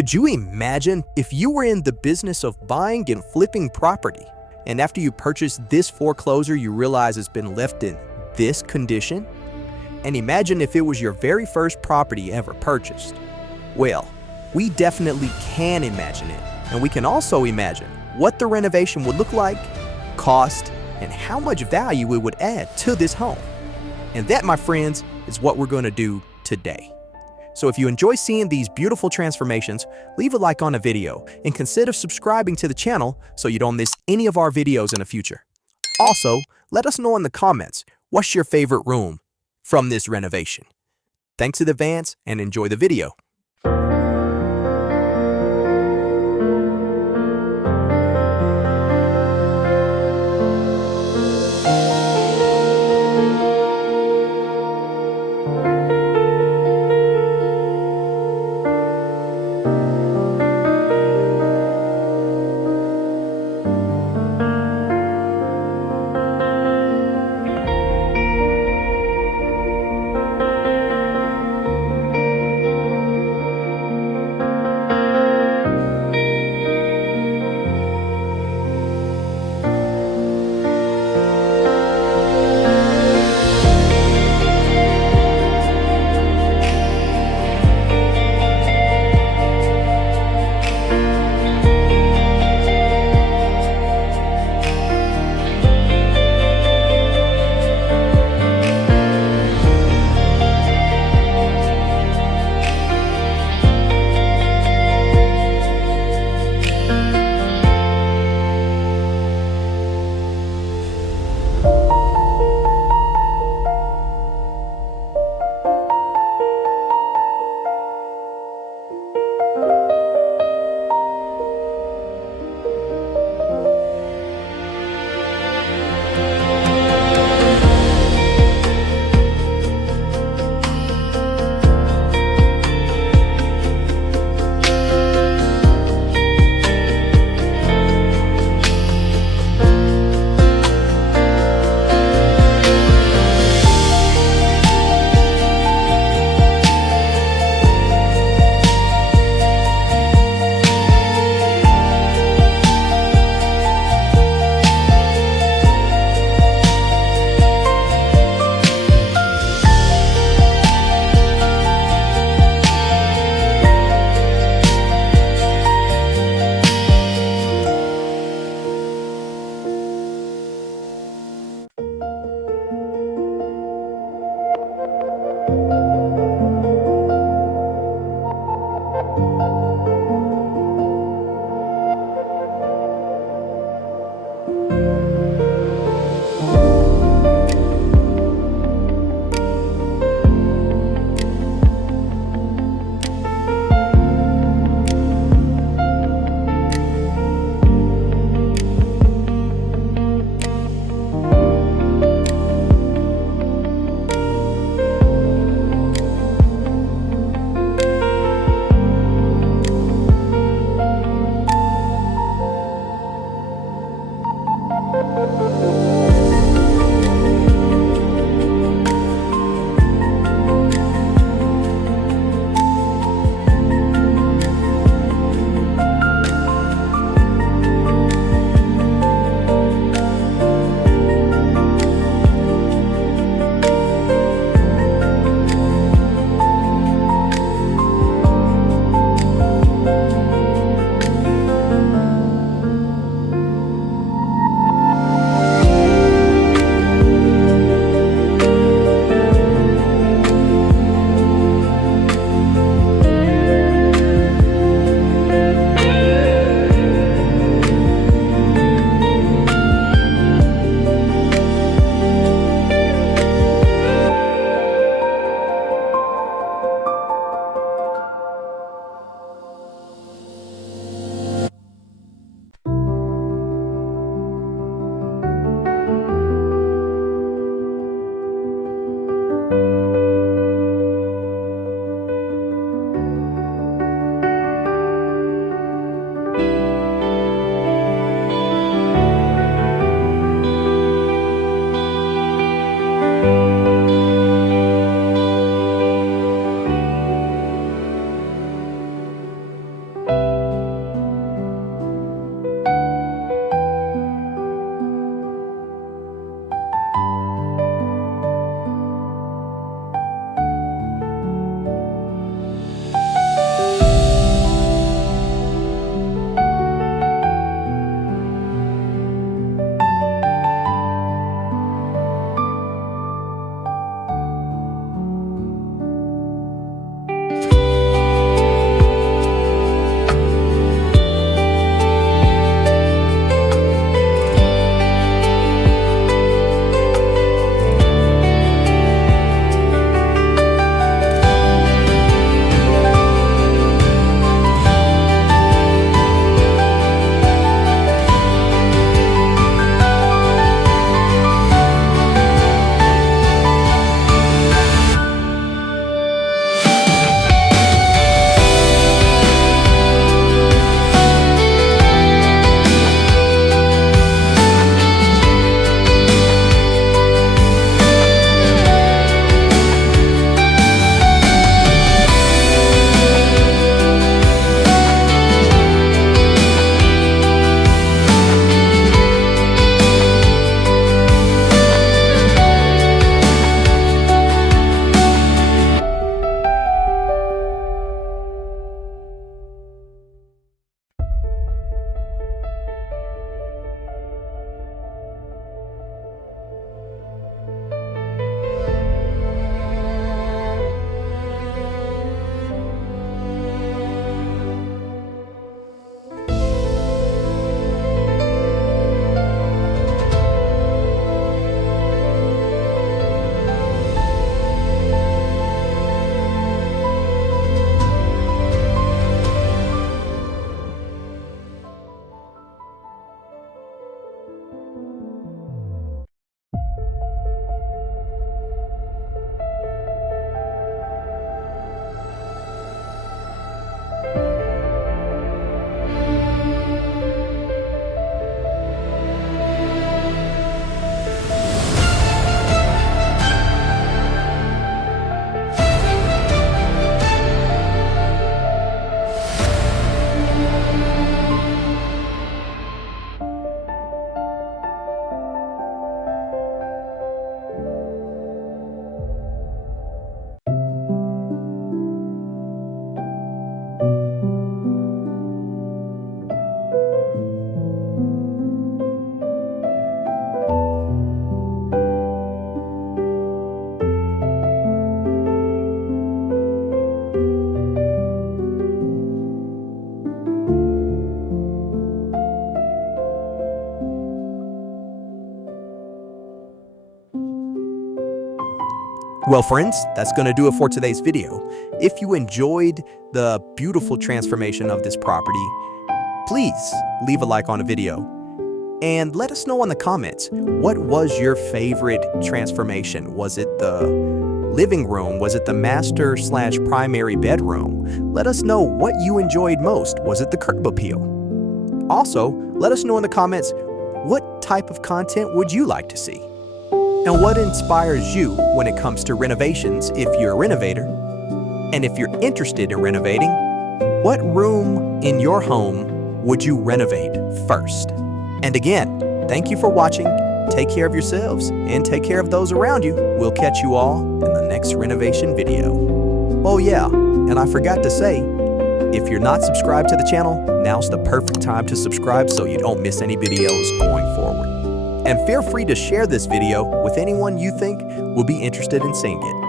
Could you imagine if you were in the business of buying and flipping property, and after you purchase this foreclosure, you realize it's been left in this condition? And imagine if it was your very first property ever purchased. Well, we definitely can imagine it, and we can also imagine what the renovation would look like, cost, and how much value it would add to this home. And that, my friends, is what we're going to do today. So if you enjoy seeing these beautiful transformations, leave a like on the video and consider subscribing to the channel so you don't miss any of our videos in the future. Also, let us know in the comments, what's your favorite room from this renovation? Thanks in advance and enjoy the video. Well, friends, that's going to do it for today's video. If you enjoyed the beautiful transformation of this property, please leave a like on the video and let us know in the comments, what was your favorite transformation? Was it the living room? Was it the master/primary bedroom? Let us know what you enjoyed most. Was it the curb appeal? Also, let us know in the comments, what type of content would you like to see? And what inspires you when it comes to renovations if you're a renovator? And if you're interested in renovating, what room in your home would you renovate first? And again, thank you for watching. Take care of yourselves and take care of those around you. We'll catch you all in the next renovation video. Oh yeah, and I forgot to say, if you're not subscribed to the channel, now's the perfect time to subscribe so you don't miss any videos going forward. And feel free to share this video with anyone you think will be interested in seeing it.